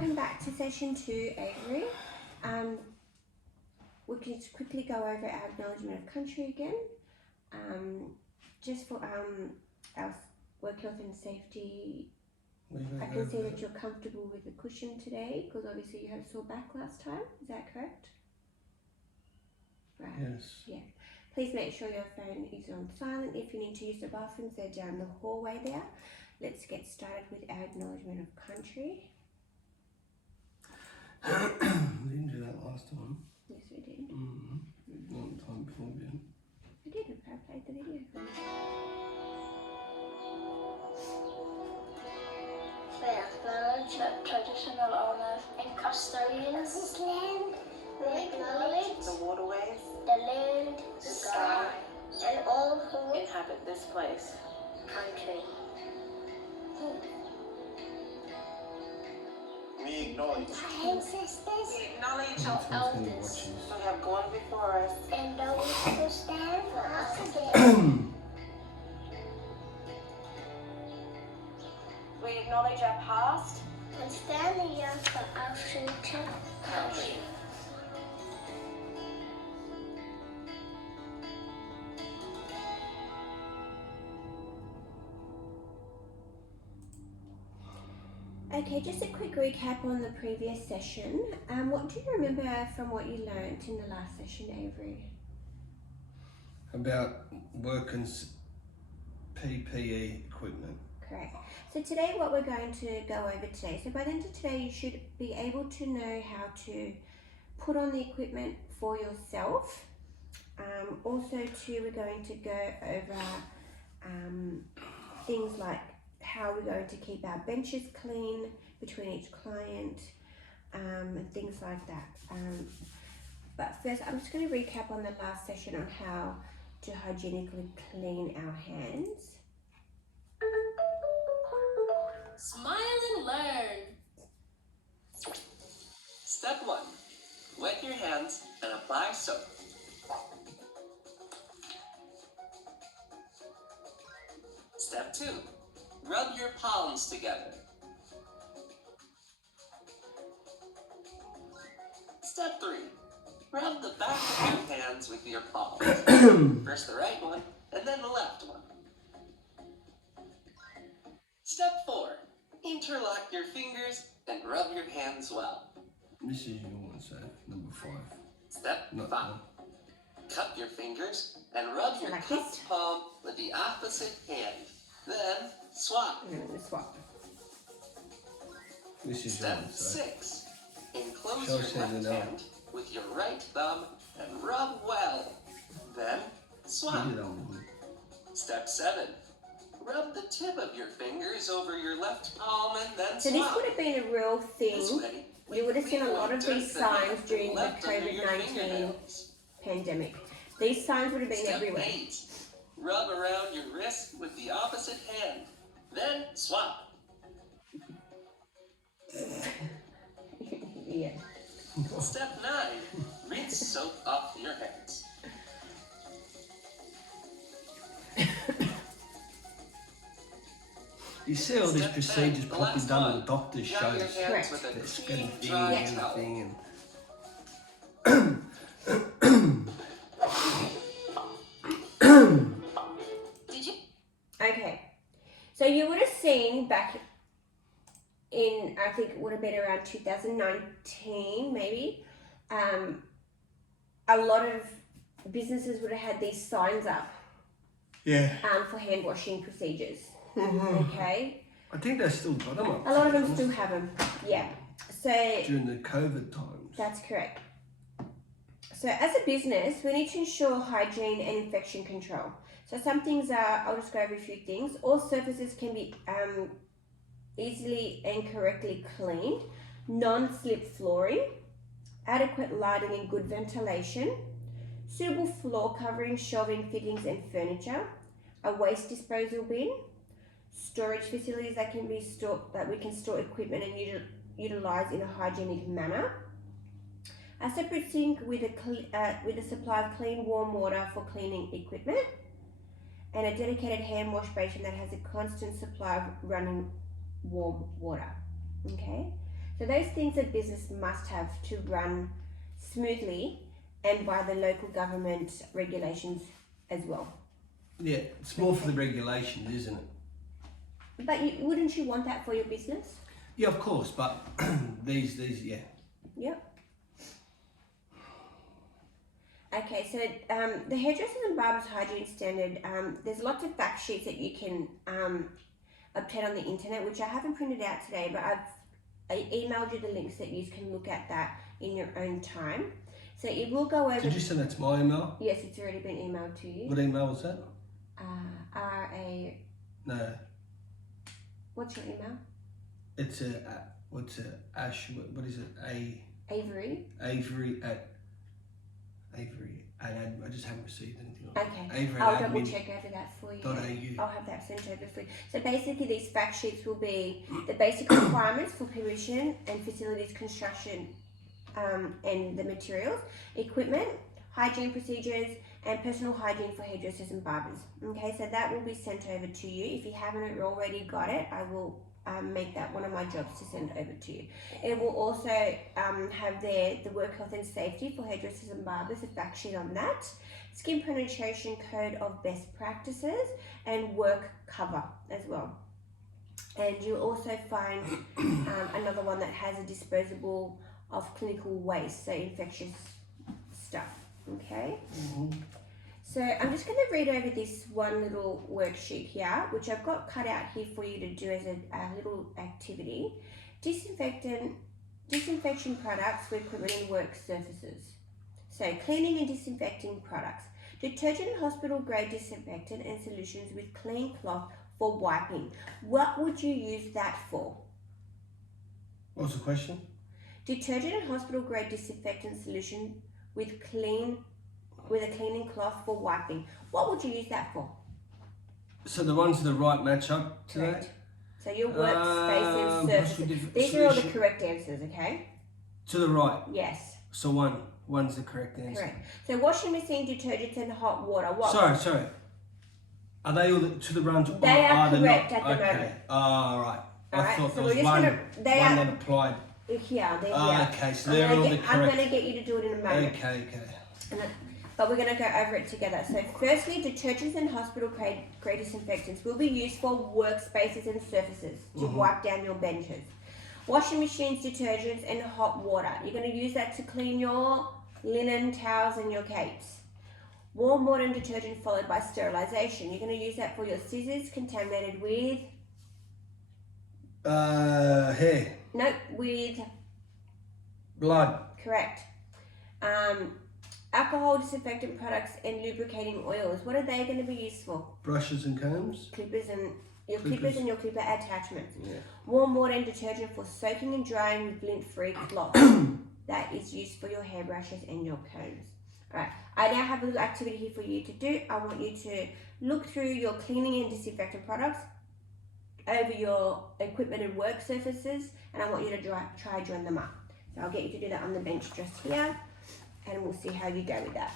welcome back to session 2, Avery. We can just quickly go over our acknowledgement of country again. Just for our work health and safety, I can see that you're comfortable with the cushion today because obviously you had a sore back last time. Is that correct? Right. Yes. Yeah. Please make sure your phone is on silent. If you need to use the bathrooms, they're down the hallway there. Let's get started with our acknowledgement of country. We didn't do that last time. Yes, we did. Not the time before, we didn't. I did. I played the video for you. We acknowledge the traditional owners and custodians of this land. We acknowledge the waterways, the land, the sky, and all who inhabit this place. country. We acknowledge Our ancestors We acknowledge our Someone's gonna elders watch you. who have gone before us. and those who stand for us today. We acknowledge our past. And stand here for our future country. Okay, just a quick recap on the previous session. What do you remember from what you learnt in the last session, Avery? About working PPE equipment. Correct. So today what we're going to go over today, so by the end of today you should be able to know how to put on the equipment for yourself. Also too, we're going to go over things like how we're going to keep our benches clean between each client, and things like that. But first I'm just going to recap on the last session on how to hygienically clean our hands. Smile and learn. Step 1. Wet your hands and apply soap. Step 2. Rub your palms together. Step 3. Rub the back of your hands with your palms. First the right one, and then the left one. Step 4. Interlock your fingers and rub your hands well. This is your one, so number 5. Step Not 5. one. Cup your fingers and rub your Like cupped this? palm with the opposite hand. Then swap. And then we swap. This is your Step one, so. 6. Enclose Shall I your send left it out? hand with your right thumb and rub well. Then swap. You do that one. Step 7. Rub the tip of your fingers over your left palm and then So this swap. would have been a real This thing. way, You would have seen a lot of clean these dirt that may signs have during the left under your COVID-19 fingernails. pandemic. These signs would have been Step everywhere. 8. Rub around your wrist with the opposite hand. Then swap. Yeah. Step 9. Rinse soap off your hands. You see all these Step 10, procedures the probably last done one. on doctors' Dry your shows. hands Correct. with a They're clean, spreading thing dry and towel. everything. Did you? Okay. So you would have seen back in, I think it would have been around 2019 maybe, a lot of businesses would have had these signs up Yeah. for hand washing procedures. Okay. I think they still got them up. A lot of to be them honest, still have them. Yeah. So during the COVID times. that's correct. So as a business, we need to ensure hygiene and infection control. So some things are, I'll just go over a few things. All surfaces can be easily and correctly cleaned. Non-slip flooring, adequate lighting and good ventilation, suitable floor covering, shelving, fittings and furniture, a waste disposal bin, storage facilities that can be stored, that we can store equipment and utilize in a hygienic manner. A separate sink with a supply of clean warm water for cleaning equipment, and a dedicated hand wash basin that has a constant supply of running warm water. Okay, So those things that business must have to run smoothly and by the local government regulations as well. Yeah, it's more for the regulations, isn't it? But wouldn't you want that for your business? Yeah, of course, but these, yeah. Yep. Okay, so the Hairdressers and Barbers Hygiene Standard, there's lots of fact sheets that you can obtain on the internet, which I haven't printed out today, but I emailed you the links that you can look at that in your own time. So it will go over... Did you send that to my email? Yes, it's already been emailed to you. What email was that? R-A... No, What's your email? it's Ash, what is it? Avery. Avery, and I just haven't received anything. Okay, Avery I'll double check over that for you. .au. I'll have that sent over for you. So basically these fact sheets will be the basic requirements for permission and facilities construction and the materials, equipment, hygiene procedures, and personal hygiene for hairdressers and barbers. Okay, so that will be sent over to you. If you haven't already got it, I will make that one of my jobs to send over to you. It will also have there the work health and safety for hairdressers and barbers, a fact sheet on that, skin penetration code of best practices, and work cover as well. And you'll also find another one that has a disposable of clinical waste, so infectious stuff. Okay. So I'm just going to read over this one little worksheet here, which I've got cut out here for you to do as a little activity. Disinfection products for equipment and work surfaces. So cleaning and disinfecting products. Detergent and hospital grade disinfectant and solutions with clean cloth for wiping. What would you use that for? What's the question? Detergent and hospital grade disinfectant solution with a cleaning cloth for wiping. What would you use that for? So the ones to the right match up to Correct. that? So your workspace and surfaces. These are all the correct answers, okay? To the right. Yes. So one's the correct answer. Correct. So washing machine detergents and hot water. What? Sorry. Are they all to the round? They are they correct not? at the moment. Oh, right. I Alright, thought so there we're was just one gonna- that applied. Here, they're Ah, here. okay, so they're all the I'm correct. going to get you to do it in a moment. Okay. But we're going to go over it together. So firstly, detergents and hospital grade disinfectants will be used for workspaces and surfaces to wipe down your benches. Washing machines, detergents and hot water. You're going to use that to clean your linen, towels and your capes. Warm water and detergent followed by sterilization. You're going to use that for your scissors contaminated with... Hair. Nope, with... Blood. Correct. Alcohol, disinfectant products and lubricating oils. What are they going to be used for? Brushes and combs. Clippers and your Clippers. clippers and your clipper attachments. Yeah. Warm water and detergent for soaking and drying with lint-free cloth. That is used for your hairbrushes and your combs. Alright, I now have a little activity here for you to do. I want you to look through your cleaning and disinfectant products over your equipment and work surfaces, and I want you to try join them up. So I'll get you to do that on the bench just here, and we'll see how you go with that.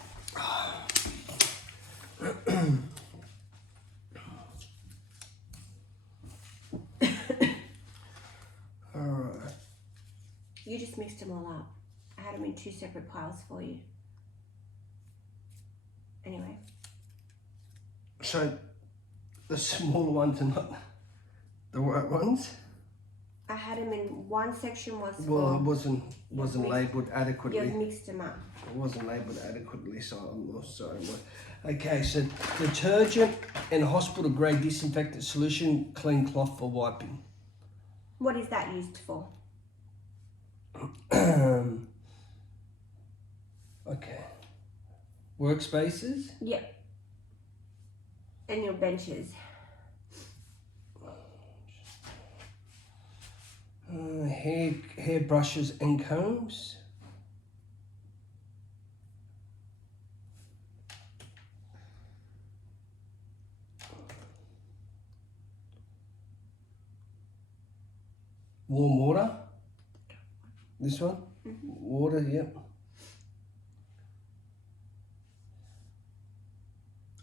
Alright. You just mixed them all up. I had them in 2 separate piles for you. Anyway. So the smaller ones are not the right ones? I had them in one section was Well, it for... wasn't mixed- labelled You've adequately. mixed them up. It wasn't labelled adequately, so I'm sorry. Okay, so detergent and hospital grade disinfectant solution, clean cloth for wiping. What is that used for? Okay. Workspaces? Yep. And your benches. Hair brushes and combs. Warm water. This one? Water, yep.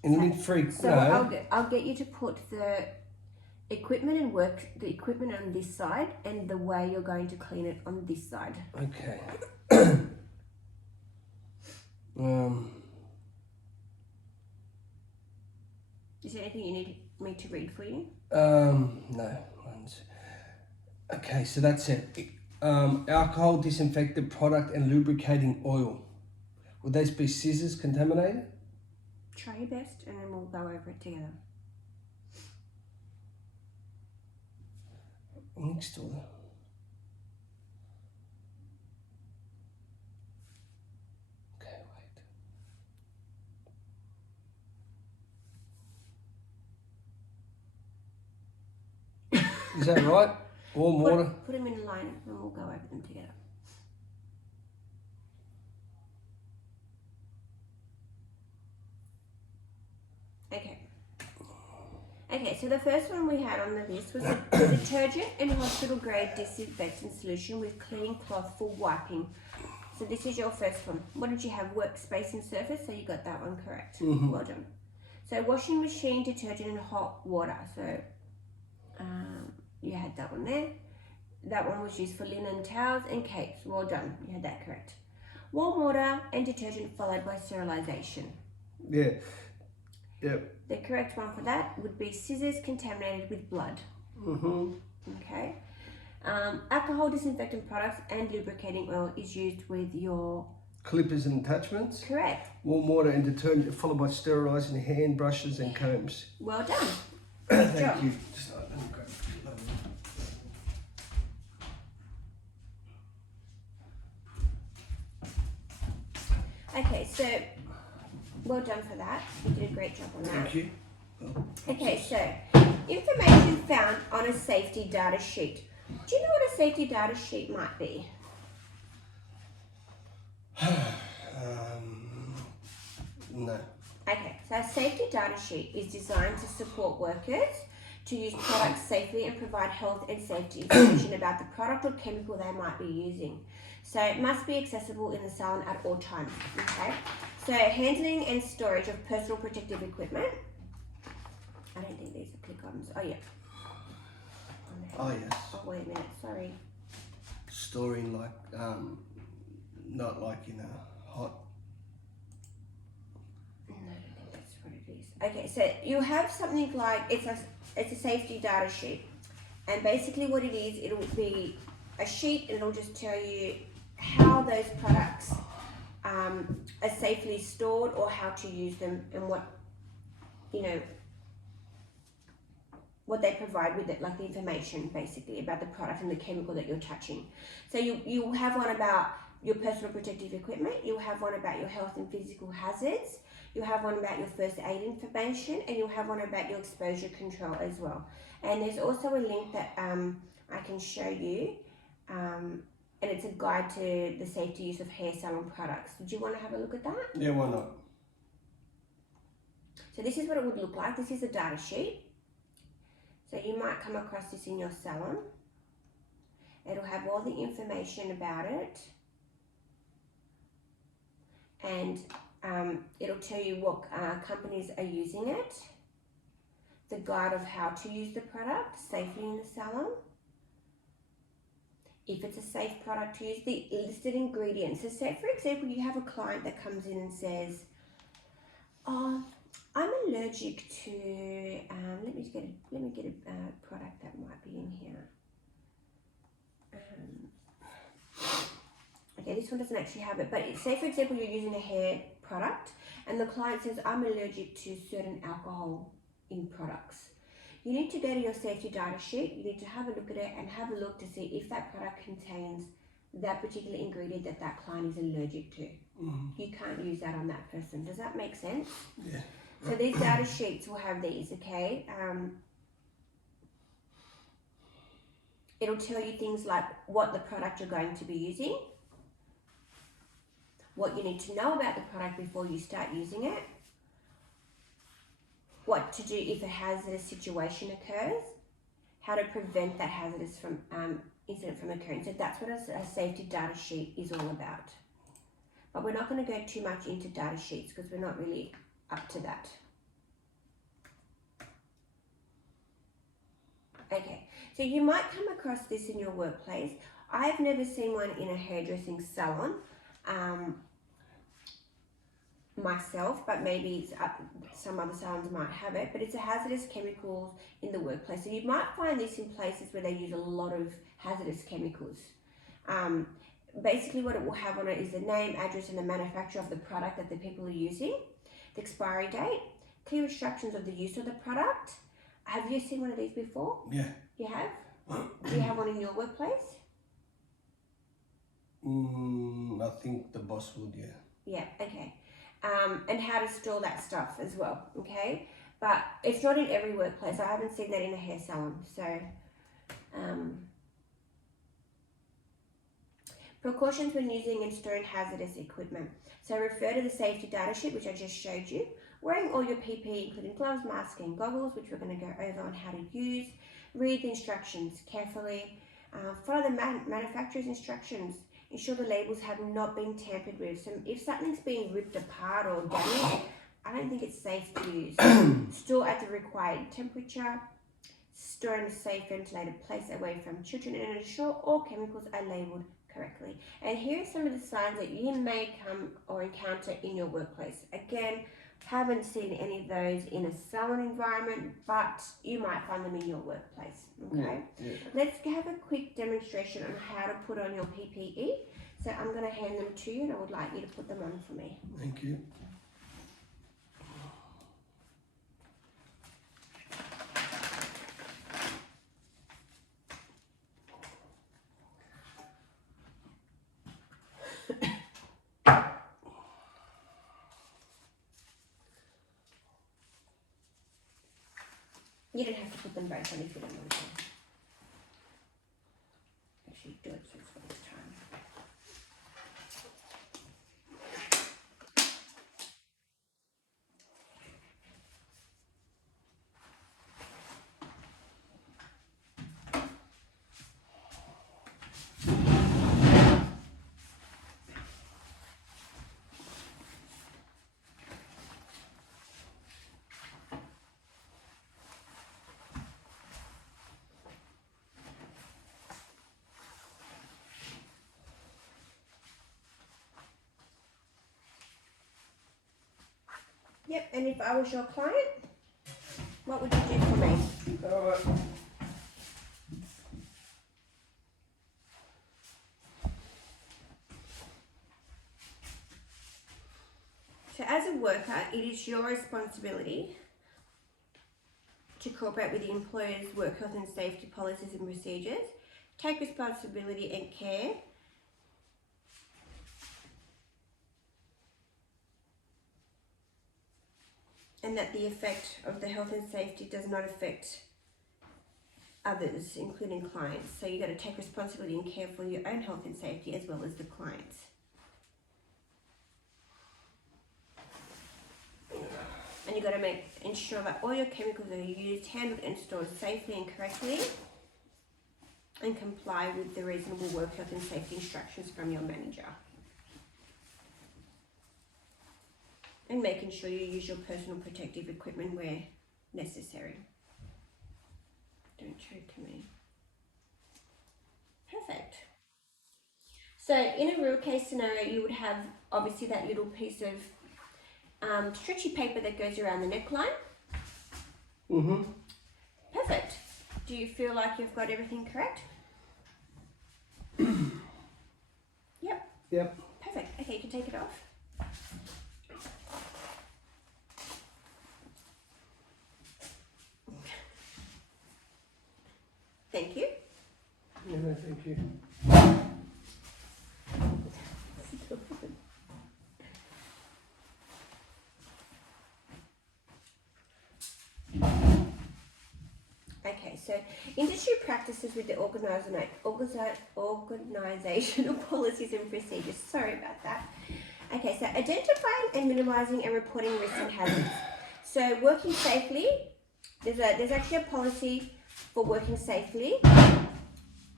And lint-free. So no. I'll get you to put the equipment and work, the equipment on this side, and the way you're going to clean it on this side. Okay. Is there anything you need me to read for you? No. Okay, so that's it. Alcohol, disinfectant product, and lubricating oil. Would those be scissors contaminated? Try your best, and then we'll go over it together. Next to that. Okay, wait. Is that right? Warm water? Put them in a line, and we'll go over them together. Okay, so the first one we had on the list was a detergent and hospital grade disinfectant solution with clean cloth for wiping. So this is your first one. What did you have? Workspace and surface, so you got that one correct. Well done. So washing machine, detergent and hot water. So you had that one there. That one was used for linen, towels and capes. Well done, you had that correct. Warm water and detergent followed by sterilization. Yeah. Yep. The correct one for that would be scissors contaminated with blood. Okay. Alcohol, disinfectant products and lubricating oil is used with your... Clippers and attachments. Correct. Warm water and detergent followed by sterilising hand brushes and combs. Well done. Thank you. Just, let me grab Okay, so well done for that. You did a great job on that. Thank you. Okay, so information found on a safety data sheet. Do you know what a safety data sheet might be? No. Okay, so a safety data sheet is designed to support workers to use products safely and provide health and safety information about the product or chemical they might be using. So it must be accessible in the salon at all times. Okay, so handling and storage of personal protective equipment. I don't think these are click-ons. Oh yeah. Oh yes. Oh wait a minute, sorry. Storing like not like in a hot. No, I don't think that's what it is. Okay, so you have something like it's a safety data sheet, and basically what it is, it'll be a sheet and it'll just tell you how those products are safely stored or how to use them and what, you know, what they provide with it, like the information basically about the product and the chemical that you're touching. So you have one about your personal protective equipment, you'll have one about your health and physical hazards, you'll have one about your first aid information, and you'll have one about your exposure control as well. And there's also a link that I can show you, and it's a guide to the safety use of hair salon products. Did you want to have a look at that? Yeah, why not? So this is what it would look like. This is a data sheet. So you might come across this in your salon. It'll have all the information about it. And it'll tell you what companies are using it. The guide of how to use the product safely in the salon. If it's a safe product to use, the listed ingredients. So say, for example, you have a client that comes in and says, oh, I'm allergic to, let me get a product that might be in here. Okay, this one doesn't actually have it, but say for example you're using a hair product and the client says, I'm allergic to certain alcohol in products. You need to go to your safety data sheet, you need to have a look at it and have a look to see if that product contains that particular ingredient that that client is allergic to. You can't use that on that person. Does that make sense? Yeah. So these data sheets will have these, okay? It'll tell you things like what the product you're going to be using, what you need to know about the product before you start using it, what to do if a hazardous situation occurs, how to prevent that hazardous incident from occurring. So that's what a safety data sheet is all about. But we're not going to go too much into data sheets because we're not really up to that. Okay, so you might come across this in your workplace. I've never seen one in a hairdressing salon myself, but maybe some other salons might have it, but it's a hazardous chemicals in the workplace. So you might find this in places where they use a lot of hazardous chemicals. Basically what it will have on it is the name, address and the manufacturer of the product that the people are using, the expiry date, clear instructions of the use of the product. Have you seen one of these before? Yeah. You have? Do you have one in your workplace? I think the boss would, yeah. Yeah, okay. And how to store that stuff as well, okay? But it's not in every workplace. I haven't seen that in a hair salon. So, precautions when using and storing hazardous equipment. So refer to the safety data sheet, which I just showed you. Wearing all your PPE, including gloves, masks and goggles, which we're going to go over on how to use. Read the instructions carefully. Follow the manufacturer's instructions. Ensure the labels have not been tampered with. So if something's being ripped apart or damaged, I don't think it's safe to use. Store at the required temperature. Store in a safe ventilated place away from children and ensure all chemicals are labelled correctly. And here are some of the signs that you may come or encounter in your workplace. Again, haven't seen any of those in a salon environment, but you might find them in your workplace, okay? Yeah. Let's have a quick demonstration on how to put on your PPE. So I'm going to hand them to you and I would like you to put them on for me. Thank you. You don't have to put them both on if you don't want to. Actually, do it so it's got the time. Yep, and if I was your client, what would you do for me? So as a worker, it is your responsibility to cooperate with the employer's work health and safety policies and procedures, take responsibility and care, and that the effect of the health and safety does not affect others, including clients. So you got to take responsibility and care for your own health and safety as well as the clients. And you got to ensure that all your chemicals are used, handled and stored safely and correctly, and comply with the reasonable work health and safety instructions from your manager. And making sure you use your personal protective equipment where necessary. Don't choke me. Perfect. So in a real case scenario, you would have obviously that little piece of stretchy paper that goes around the neckline. Mm-hmm. Perfect. Do you feel like you've got everything correct? Yep. Yep. Perfect. Okay, you can take it off. Thank you. Yeah, no, thank you. Okay, so industry practices with the organizational policies and procedures. Sorry about that. Okay, so identifying and minimizing and reporting risks and hazards. So working safely, there's actually a policy for working safely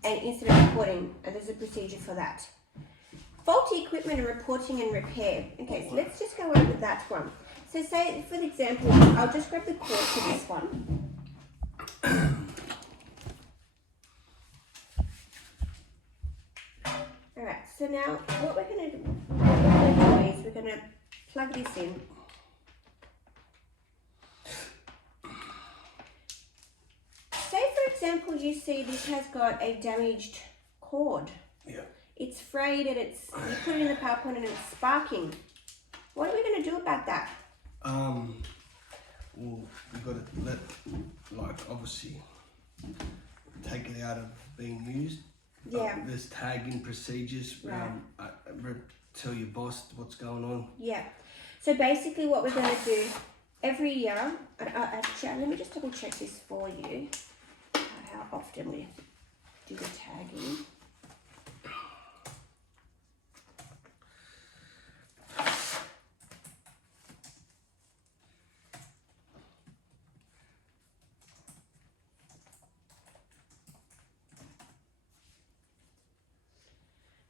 and incident reporting, and there's a procedure for that. Faulty equipment and reporting and repair. Okay, so let's just go over that one. So say, for example, I'll just grab the cord for this one. So now what we're going to do is we're going to plug this in. Say for example you see this has got a damaged cord. Yeah. It's frayed and you put it in the power point and it's sparking. What are we going to do about that? Well, you've got to let, like, obviously take it out of being used. Yeah. There's tagging procedures. Right. Tell your boss what's going on. Yeah. So basically what we're going to do every year, actually let me just double check this for you, how often we do the tagging.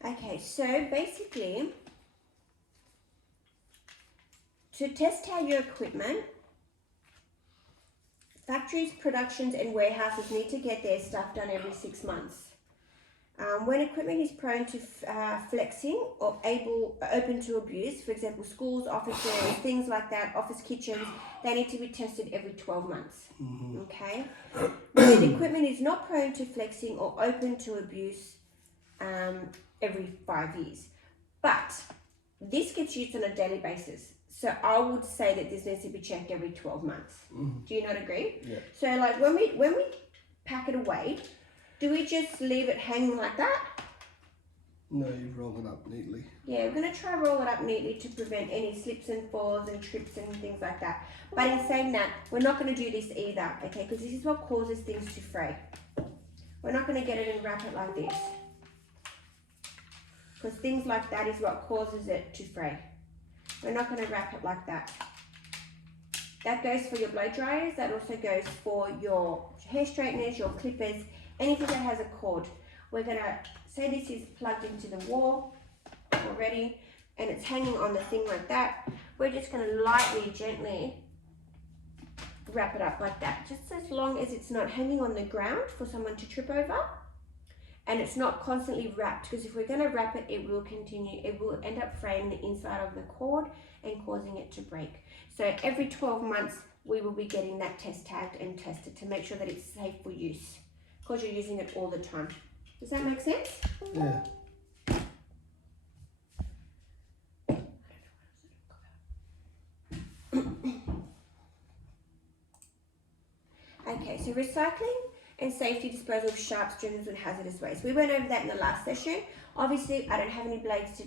Okay, so basically, to test out your equipment, factories, productions and warehouses need to get their stuff done every 6 months. When equipment is prone to flexing or open to abuse, for example, schools, offices, things like that, office kitchens, they need to be tested every 12 months. Okay? When equipment is not prone to flexing or open to abuse, every 5 years. But this gets used on a daily basis. So I would say that this needs to be checked every 12 months. Do you not agree? Yeah. So like when we pack it away, do we just leave it hanging like that? No, you roll it up neatly. Yeah, we're going to try roll it up neatly to prevent any slips and falls and trips and things like that. But in saying that, we're not going to do this either, okay? Because this is what causes things to fray. We're not going to get it and wrap it like this. Because things like that is what causes it to fray. We're not going to wrap it like that. That goes for your blow dryers. That also goes for your hair straighteners, your clippers, anything that has a cord. We're going to say this is plugged into the wall already and it's hanging on the thing like that. We're just going to lightly, gently wrap it up like that. Just as long as it's not hanging on the ground for someone to trip over. And it's not constantly wrapped, because if we're going to wrap it, it will end up fraying the inside of the cord and causing it to break. So every 12 months, we will be getting that test tagged and tested to make sure that it's safe for use, because you're using it all the time. Does that make sense? Yeah. Okay, so recycling and safety disposal of sharp stringers and hazardous waste. We went over that in the last session. Obviously, I don't have any blades to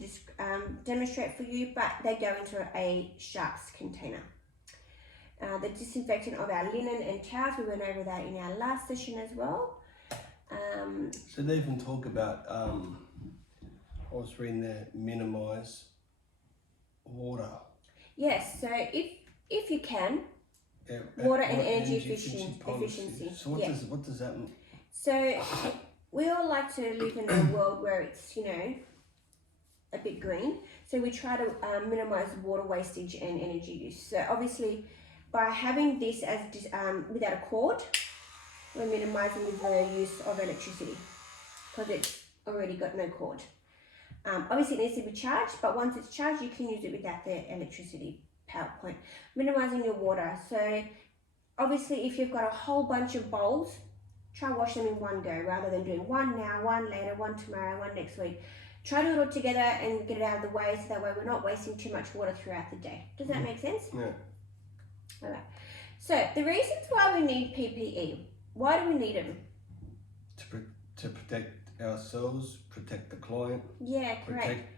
demonstrate for you, but they go into a sharps container. The disinfectant of our linen and towels, we went over that in our last session as well. So they even talk about, I was reading there, minimise water. Yes, so if you can, Yeah, water and energy efficiency. So what does that mean? So we all like to live in a world where it's, a bit green. So we try to minimize water wastage and energy use. So obviously by having this as without a cord, we're minimizing the use of electricity because it's already got no cord. Obviously it needs to be charged, but once it's charged, you can use it without the electricity power point. Minimizing your water. So obviously if you've got a whole bunch of bowls, try wash them in one go rather than doing one now, one later, one tomorrow, one next week. Try to do it all together and get it out of the way so that way we're not wasting too much water throughout the day. Does that make sense? Yeah. Alright. So the reasons why we need PPE. Why do we need them? To protect ourselves, protect the client, Yeah, correct. protect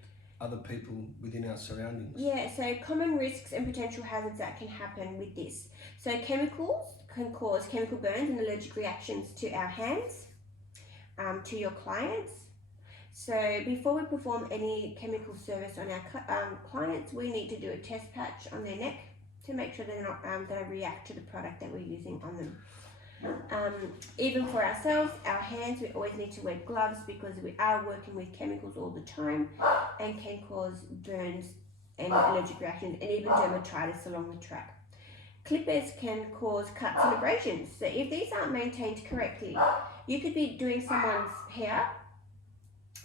other people within our surroundings. Yeah, so common risks and potential hazards that can happen with this. So chemicals can cause chemical burns and allergic reactions to our hands, to your clients. So before we perform any chemical service on our clients, we need to do a test patch on their neck to make sure they're not going to react to the product that we're using on them. Even for ourselves, our hands, we always need to wear gloves because we are working with chemicals all the time and can cause burns and allergic reactions and even dermatitis along the track. Clippers can cause cuts and abrasions. So if these aren't maintained correctly, you could be doing someone's hair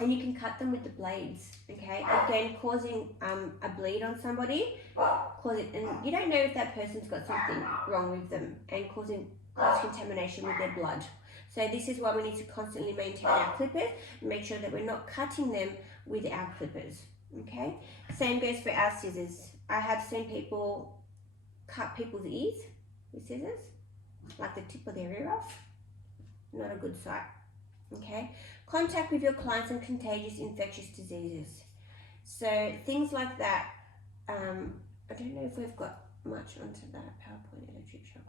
and you can cut them with the blades. Okay, again, causing a bleed on somebody, and you don't know if that person's got something wrong with them, and causing cross-contamination with their blood. So this is why we need to constantly maintain our clippers and make sure that we're not cutting them with our clippers. Okay, same goes for our scissors. I have seen people cut people's ears with scissors, like the tip of their ear off. Not a good sight. Okay, contact with your clients and contagious infectious diseases. So things like that. I don't know if we've got much onto that PowerPoint electric shock.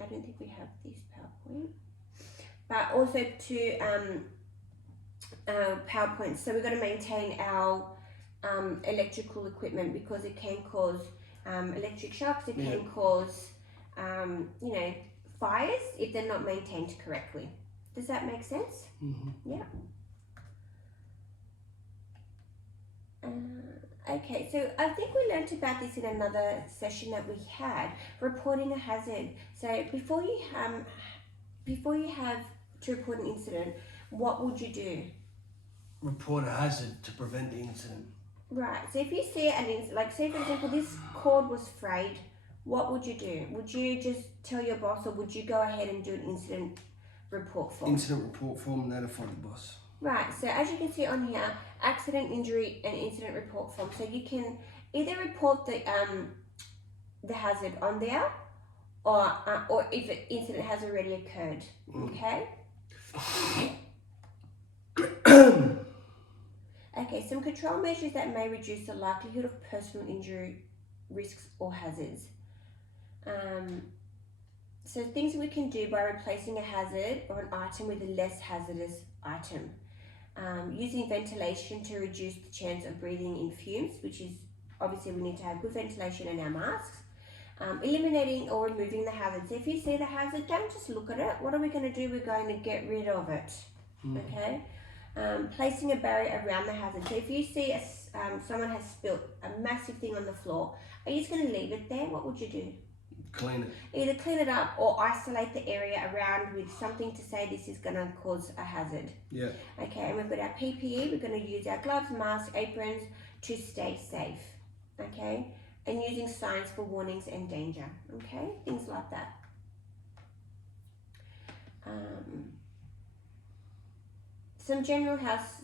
I don't think we have this PowerPoint, but also to PowerPoint. So we've got to maintain our electrical equipment because it can cause electric shocks. It can cause you know, fires if they're not maintained correctly. Does that make sense? Yeah. Okay, so I think we learnt about this in another session that we had, reporting a hazard. So before you have to report an incident, what would you do? Report a hazard to prevent the incident. Right, so if you see an incident, like say for example this cord was frayed, what would you do? Would you just tell your boss, or would you go ahead and do an incident report form? Incident report form, notify the boss. Right, so as you can see on here, accident, injury and incident report form. So you can either report the hazard on there, or if an incident has already occurred. Okay. Okay, some control measures that may reduce the likelihood of personal injury risks or hazards. So things we can do by replacing a hazard or an item with a less hazardous item. Using ventilation to reduce the chance of breathing in fumes, which is obviously we need to have good ventilation in our masks. Eliminating or removing the hazard. So if you see the hazard, don't just look at it. What are we going to do? We're going to get rid of it. Okay. Placing a barrier around the hazard. So if you see someone has spilt a massive thing on the floor, are you just going to leave it there? What would you do? Clean it. Either clean it up or isolate the area around with something to say this is going to cause a hazard. Yeah. Okay, and we've got our PPE. We're going to use our gloves, masks, aprons to stay safe. Okay, and using signs for warnings and danger. Okay, things like that. Some general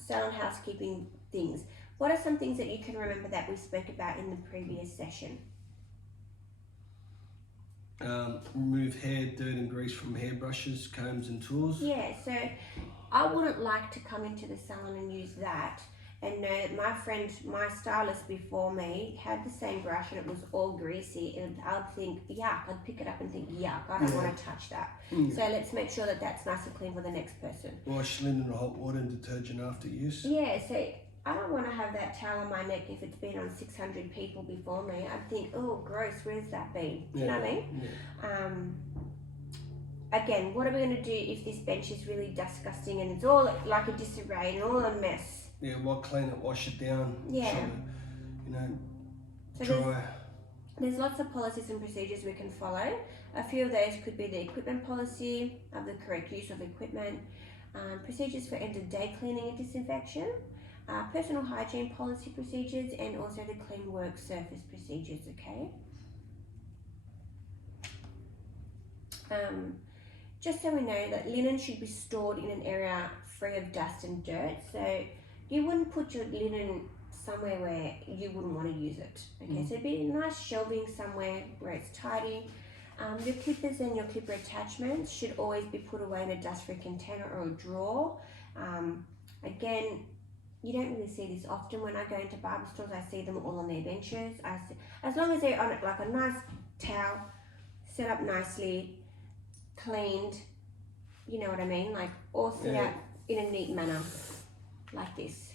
sound housekeeping things. What are some things that you can remember that we spoke about in the previous session? Remove hair, dirt and grease from hairbrushes, combs and tools. Yeah, so I wouldn't like to come into the salon and use that and know that my stylist before me had the same brush and it was all greasy, and I'd think, yuck, I'd pick it up and think, yuck, I don't want to touch that. So let's make sure that that's nice and clean for the next person. Wash linen in hot water and detergent after use. Yeah, so I don't want to have that towel on my neck if it's been on 600 people before me. I'd think, oh, gross, where's that been? Do you know what I mean? Yeah. Again, what are we going to do if this bench is really disgusting and it's all like a disarray and all a mess? Yeah, well, clean it, wash it down. Yeah. So dry. There's lots of policies and procedures we can follow. A few of those could be the equipment policy, of the correct use of equipment, procedures for end of day cleaning and disinfection, personal hygiene policy procedures, and also the clean work surface procedures, okay? Just so we know that linen should be stored in an area free of dust and dirt. So you wouldn't put your linen somewhere where you wouldn't want to use it. Okay, so it'd be a nice shelving somewhere where it's tidy. Your clippers and your clipper attachments should always be put away in a dust-free container or a drawer. Again, you don't really see this often. When I go into barber stores, I see them all on their benches. As long as they're on it like a nice towel, set up nicely, cleaned, you know what I mean? Like all set out in a neat manner, like this.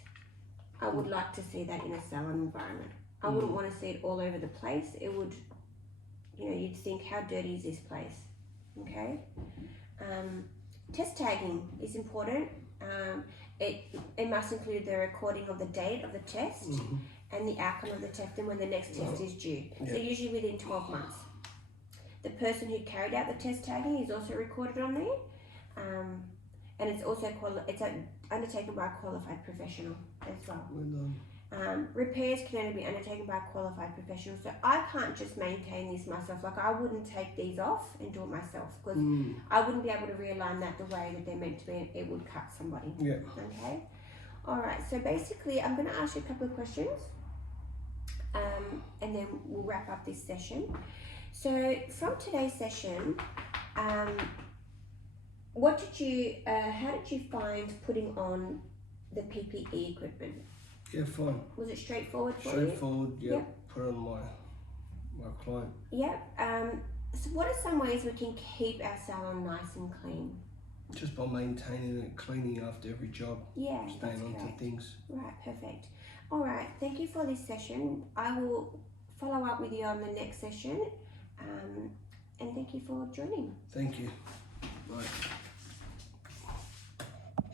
I would like to see that in a salon environment. I wouldn't want to see it all over the place. It would, you'd think, how dirty is this place? Okay. Test tagging is important. It must include the recording of the date of the test and the outcome of the test and when the next test is due. So usually within 12 months. The person who carried out the test tagging is also recorded on there. And it's also undertaken by a qualified professional as well. Well done. Repairs can only be undertaken by a qualified professional, so I can't just maintain this myself. Like, I wouldn't take these off and do it myself, because I wouldn't be able to realign that the way that they're meant to be, and it would cut somebody. Yeah. Okay. All right. So basically, I'm going to ask you a couple of questions, and then we'll wrap up this session. So from today's session, how did you find putting on the PPE equipment? Yeah, fine. Was it straightforward for you? Straightforward, yeah. Yep. Put on my client. Yep. So what are some ways we can keep our salon nice and clean? Just by maintaining it, cleaning after every job, Yeah, staying that's on to correct. things. Right, perfect. All right, thank you for this session. I will follow up with you on the next session. And thank you for joining. Thank you. Right.